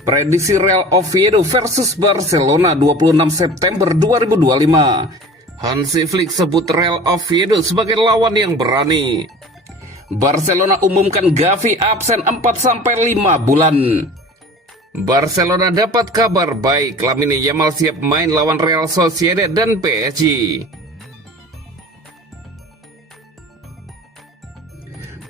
Prediksi Real Oviedo versus Barcelona 26 September 2025. Hansi Flick sebut Real Oviedo sebagai lawan yang berani. Barcelona umumkan Gavi absen 4-5 bulan. Barcelona dapat kabar baik, Lamine Yamal siap main lawan Real Sociedad dan PSG.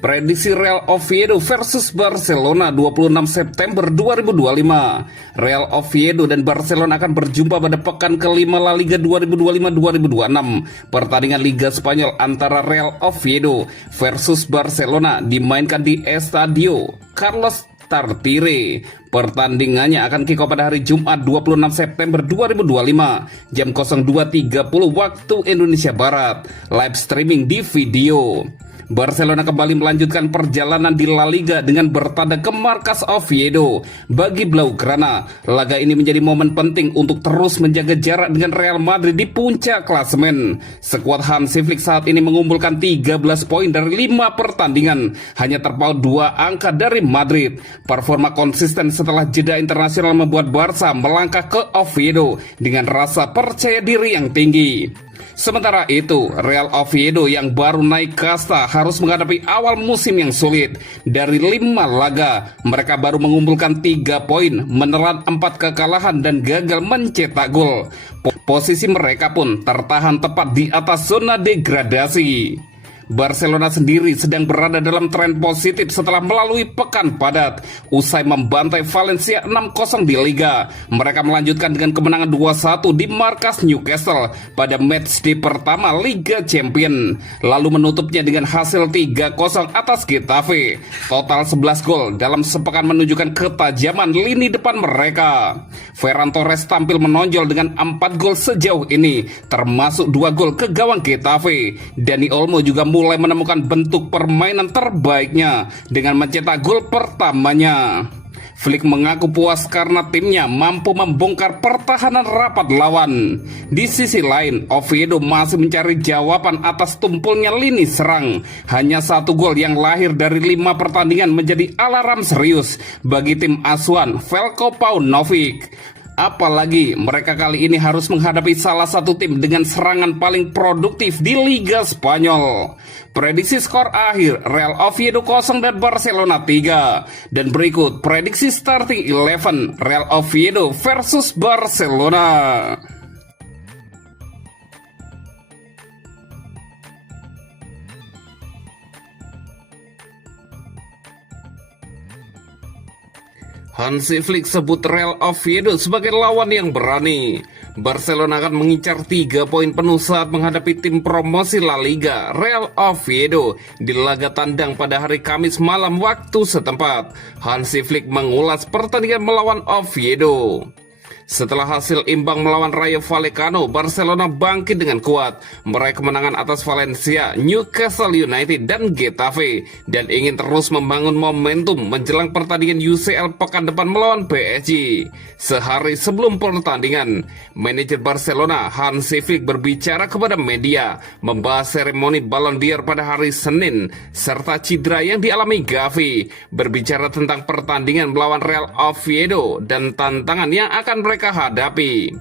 Prediksi Real Oviedo versus Barcelona 26 September 2025. Real Oviedo dan Barcelona akan berjumpa pada pekan kelima La Liga 2025-2026. Pertandingan Liga Spanyol antara Real Oviedo versus Barcelona dimainkan di Estadio Carlos Tartiere. Pertandingannya akan kick off pada hari Jumat 26 September 2025 jam 02.30 waktu Indonesia Barat. Live streaming di video. Barcelona kembali melanjutkan perjalanan di La Liga dengan bertanda ke markas Oviedo. Bagi Blaugrana, laga ini menjadi momen penting untuk terus menjaga jarak dengan Real Madrid di puncak klasemen. Skuad Hansi Flick saat ini mengumpulkan 13 poin dari 5 pertandingan, hanya terpaut 2 angka dari Madrid. Performa konsisten setelah jeda internasional membuat Barca melangkah ke Oviedo dengan rasa percaya diri yang tinggi. Sementara itu, Real Oviedo yang baru naik kasta harus menghadapi awal musim yang sulit. Dari 5 laga, mereka baru mengumpulkan 3 poin, menelan 4 kekalahan dan gagal mencetak gol. Posisi mereka pun tertahan tepat di atas zona degradasi. Barcelona sendiri sedang berada dalam tren positif setelah melalui pekan padat. Usai membantai Valencia 6-0 di Liga, mereka melanjutkan dengan kemenangan 2-1 di markas Newcastle pada matchday pertama Liga Champions, lalu menutupnya dengan hasil 3-0 atas Getafe. Total 11 gol dalam sepekan menunjukkan ketajaman lini depan mereka. Ferran Torres tampil menonjol dengan 4 gol sejauh ini, termasuk 2 gol ke gawang Getafe. Dani Olmo juga mulai menemukan bentuk permainan terbaiknya dengan mencetak gol pertamanya. Flick mengaku puas karena timnya mampu membongkar pertahanan rapat lawan. Di sisi lain, Oviedo masih mencari jawaban atas tumpulnya lini serang. Hanya 1 gol yang lahir dari 5 pertandingan menjadi alarm serius bagi tim asuhan Veljko Paunovic. Apalagi mereka kali ini harus menghadapi salah satu tim dengan serangan paling produktif di Liga Spanyol. Prediksi skor akhir Real Oviedo 0 dan Barcelona 3. Dan berikut prediksi starting 11 Real Oviedo versus Barcelona. Hansi Flick sebut Real Oviedo sebagai lawan yang berani. Barcelona akan mengincar 3 poin penuh saat menghadapi tim promosi La Liga, Real Oviedo, di laga tandang pada hari Kamis malam waktu setempat. Hansi Flick mengulas pertandingan melawan Oviedo. Setelah hasil imbang melawan Rayo Vallecano, Barcelona bangkit dengan kuat, meraih kemenangan atas Valencia, Newcastle United, dan Getafe, dan ingin terus membangun momentum menjelang pertandingan UCL pekan depan melawan PSG. Sehari sebelum pertandingan, manajer Barcelona Hansi Flick berbicara kepada media, membahas seremoni Ballon d'Or pada hari Senin, serta cedera yang dialami Gavi, berbicara tentang pertandingan melawan Real Oviedo dan tantangan yang akan mereka hadapi.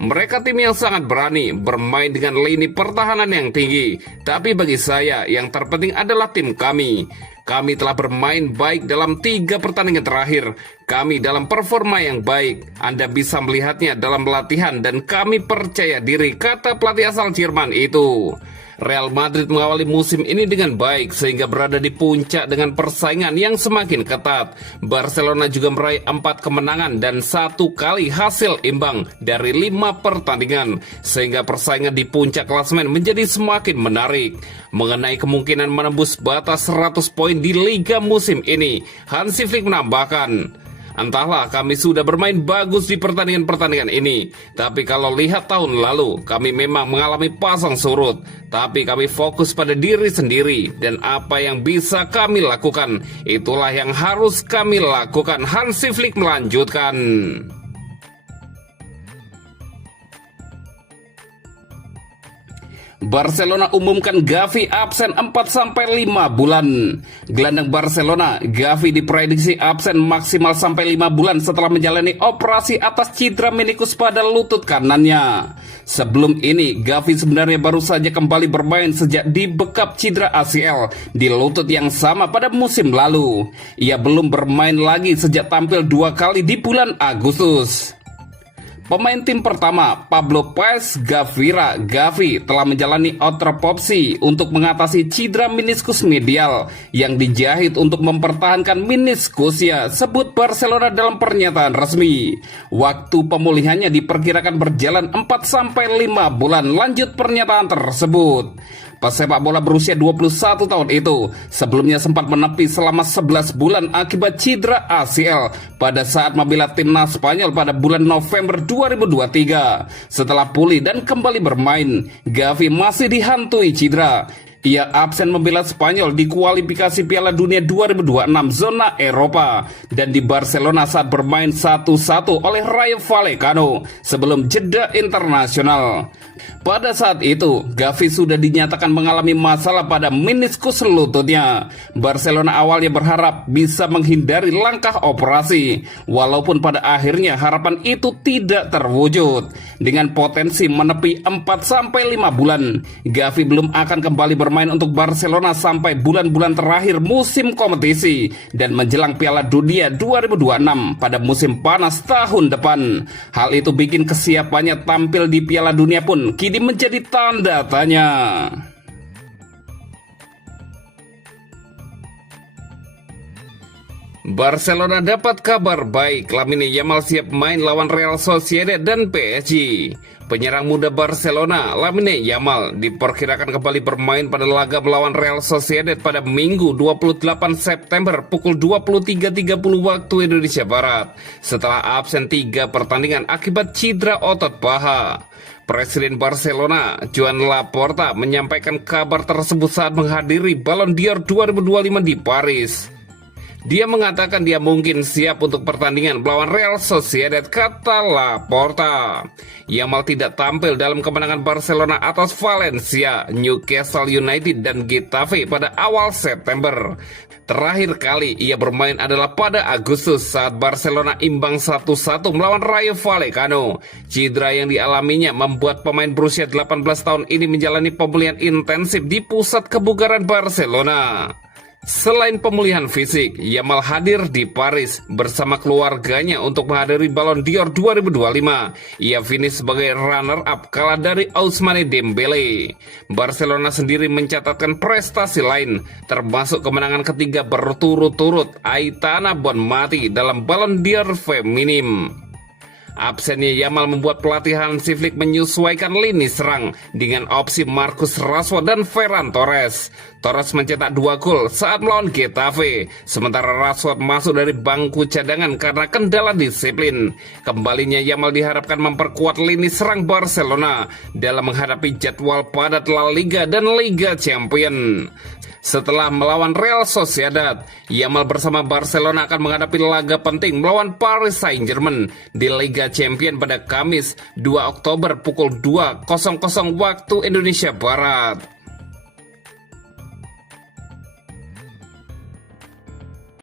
Mereka tim yang sangat berani, bermain dengan lini pertahanan yang tinggi. Tapi bagi saya, yang terpenting adalah tim kami. Kami telah bermain baik dalam 3 pertandingan terakhir. Kami dalam performa yang baik. Anda bisa melihatnya dalam latihan dan kami percaya diri, kata pelatih asal Jerman itu. Real Madrid mengawali musim ini dengan baik sehingga berada di puncak dengan persaingan yang semakin ketat. Barcelona juga meraih 4 kemenangan dan 1 kali hasil imbang dari 5 pertandingan sehingga persaingan di puncak klasemen menjadi semakin menarik. Mengenai kemungkinan menembus batas 100 poin di Liga musim ini, Hansi Flick menambahkan, entahlah, kami sudah bermain bagus di pertandingan-pertandingan ini. Tapi kalau lihat tahun lalu, kami memang mengalami pasang surut. Tapi kami fokus pada diri sendiri dan apa yang bisa kami lakukan, itulah yang harus kami lakukan, Hansi Flick melanjutkan. Barcelona umumkan Gavi absen 4-5 bulan. Gelandang Barcelona, Gavi diprediksi absen maksimal sampai 5 bulan setelah menjalani operasi atas cedera meniskus pada lutut kanannya. Sebelum ini, Gavi sebenarnya baru saja kembali bermain sejak dibekap cedera ACL di lutut yang sama pada musim lalu. Ia belum bermain lagi sejak tampil 2 kali di bulan Agustus. Pemain tim pertama, Pablo Paez Gavira Gavi, telah menjalani otopsi untuk mengatasi cedera meniskus medial yang dijahit untuk mempertahankan meniskusnya, sebut Barcelona dalam pernyataan resmi. Waktu pemulihannya diperkirakan berjalan 4-5 bulan, lanjut pernyataan tersebut. Pesepak bola berusia 21 tahun itu sebelumnya sempat menepi selama 11 bulan akibat cedera ACL pada saat membela timnas Spanyol pada bulan November 2023. Setelah pulih dan kembali bermain, Gavi masih dihantui cedera. Ia absen membela Spanyol di kualifikasi Piala Dunia 2026 zona Eropa dan di Barcelona saat bermain 1-1 oleh Rayo Vallecano sebelum jeda internasional. Pada saat itu, Gavi sudah dinyatakan mengalami masalah pada meniskus lututnya. Barcelona awalnya berharap bisa menghindari langkah operasi, walaupun pada akhirnya harapan itu tidak terwujud. Dengan potensi menepi 4-5 bulan, Gavi belum akan kembali bermain untuk Barcelona sampai bulan-bulan terakhir musim kompetisi dan menjelang Piala Dunia 2026 pada musim panas tahun depan. Hal itu bikin kesiapannya tampil di Piala Dunia pun kini menjadi tanda tanya. Barcelona dapat kabar baik, Lamine Yamal siap main lawan Real Sociedad dan PSG. Penyerang muda Barcelona, Lamine Yamal, diperkirakan kembali bermain pada laga melawan Real Sociedad pada Minggu 28 September pukul 23.30 waktu Indonesia Barat setelah absen 3 pertandingan akibat cedera otot paha. Presiden Barcelona, Joan Laporta, menyampaikan kabar tersebut saat menghadiri Ballon d'Or 2025 di Paris. Dia mengatakan dia mungkin siap untuk pertandingan melawan Real Sociedad, kata Laporta. Yamal tidak tampil dalam kemenangan Barcelona atas Valencia, Newcastle United, dan Getafe pada awal September. Terakhir kali ia bermain adalah pada Agustus saat Barcelona imbang 1-1 melawan Rayo Vallecano. Cedera yang dialaminya membuat pemain berusia 18 tahun ini menjalani pemulihan intensif di pusat kebugaran Barcelona. Selain pemulihan fisik, Yamal hadir di Paris bersama keluarganya untuk menghadiri Ballon d'Or 2025. Ia finish sebagai runner-up kalah dari Ousmane Dembele. Barcelona sendiri mencatatkan prestasi lain, termasuk kemenangan ketiga berturut-turut Aitana Bonmati dalam Ballon d'Or Feminim. Absennya Yamal membuat pelatih Hansi Flick menyesuaikan lini serang dengan opsi Marcus Rashford dan Ferran Torres. Torres mencetak 2 gol saat melawan Getafe, sementara Rashford masuk dari bangku cadangan karena kendala disiplin. Kembalinya Yamal diharapkan memperkuat lini serang Barcelona dalam menghadapi jadwal padat La Liga dan Liga Champions. Setelah melawan Real Sociedad, Yamal bersama Barcelona akan menghadapi laga penting melawan Paris Saint-Germain di Liga Champions pada Kamis 2 Oktober pukul 2.00 waktu Indonesia Barat.